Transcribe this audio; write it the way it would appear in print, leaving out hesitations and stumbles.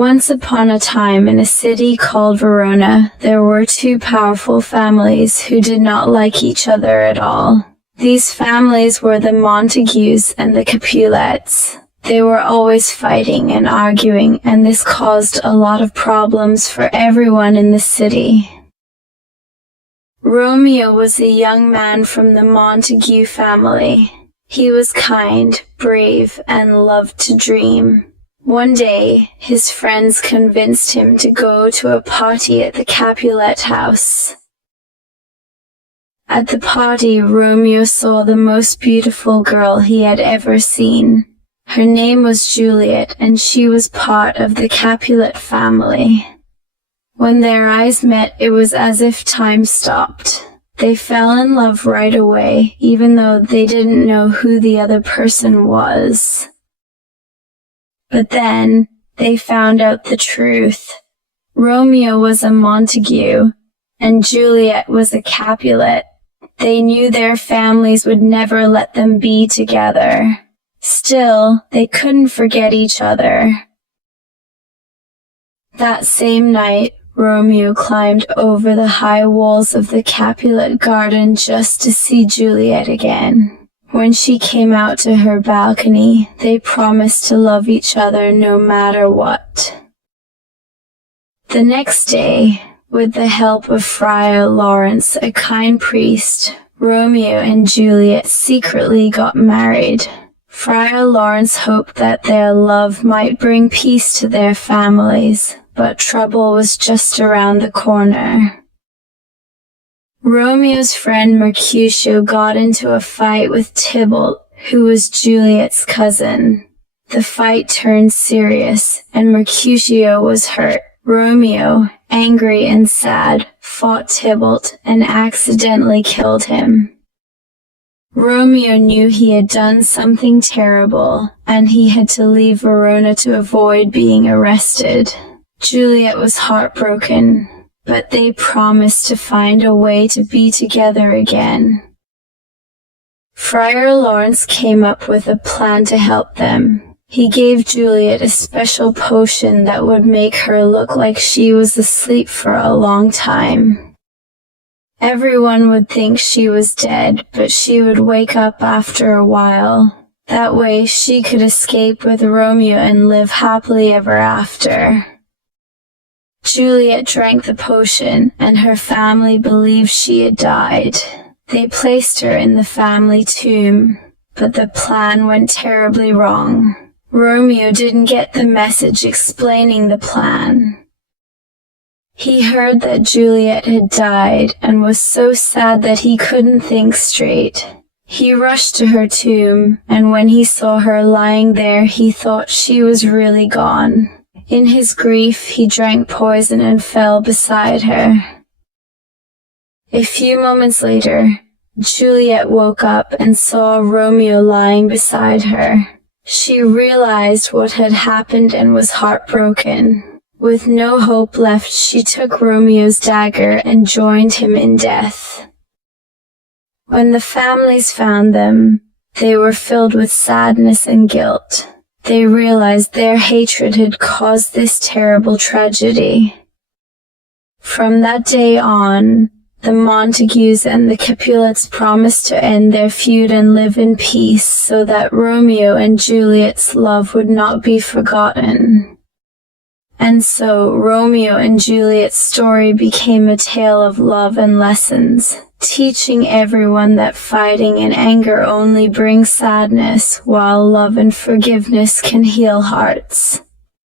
Once upon a time in a city called Verona, there were two powerful families who did not like each other at all. These families were the Montagues and the Capulets. They were always fighting and arguing, and this caused a lot of problems for everyone in the city. Romeo was a young man from the Montague family. He was kind, brave, and loved to dream. One day, his friends convinced him to go to a party at the Capulet house. At the party, Romeo saw the most beautiful girl he had ever seen. Her name was Juliet, and she was part of the Capulet family. When their eyes met, it was as if time stopped. They fell in love right away, even though they didn't know who the other person was. But then, they found out the truth. Romeo was a Montague, and Juliet was a Capulet. They knew their families would never let them be together. Still, they couldn't forget each other. That same night, Romeo climbed over the high walls of the Capulet garden just to see Juliet again. When she came out to her balcony, they promised to love each other no matter what. The next day, with the help of Friar Lawrence, a kind priest, Romeo and Juliet secretly got married. Friar Lawrence hoped that their love might bring peace to their families, but trouble was just around the corner. Romeo's friend Mercutio got into a fight with Tybalt, who was Juliet's cousin. The fight turned serious, and Mercutio was hurt. Romeo, angry and sad, fought Tybalt and accidentally killed him. Romeo knew he had done something terrible, and he had to leave Verona to avoid being arrested. Juliet was heartbroken, but they promised to find a way to be together again. Friar Lawrence came up with a plan to help them. He gave Juliet a special potion that would make her look like she was asleep for a long time. Everyone would think she was dead, but she would wake up after a while. That way she could escape with Romeo and live happily ever after. Juliet drank the potion, and her family believed she had died. They placed her in the family tomb, but the plan went terribly wrong. Romeo didn't get the message explaining the plan. He heard that Juliet had died and was so sad that he couldn't think straight. He rushed to her tomb, and when he saw her lying there, he thought she was really gone. In his grief, he drank poison and fell beside her. A few moments later, Juliet woke up and saw Romeo lying beside her. She realized what had happened and was heartbroken. With no hope left, she took Romeo's dagger and joined him in death. When the families found them, they were filled with sadness and guilt. They realized their hatred had caused this terrible tragedy. From that day on, the Montagues and the Capulets promised to end their feud and live in peace so that Romeo and Juliet's love would not be forgotten. And so, Romeo and Juliet's story became a tale of love and lessons, teaching everyone that fighting and anger only brings sadness, while love and forgiveness can heal hearts.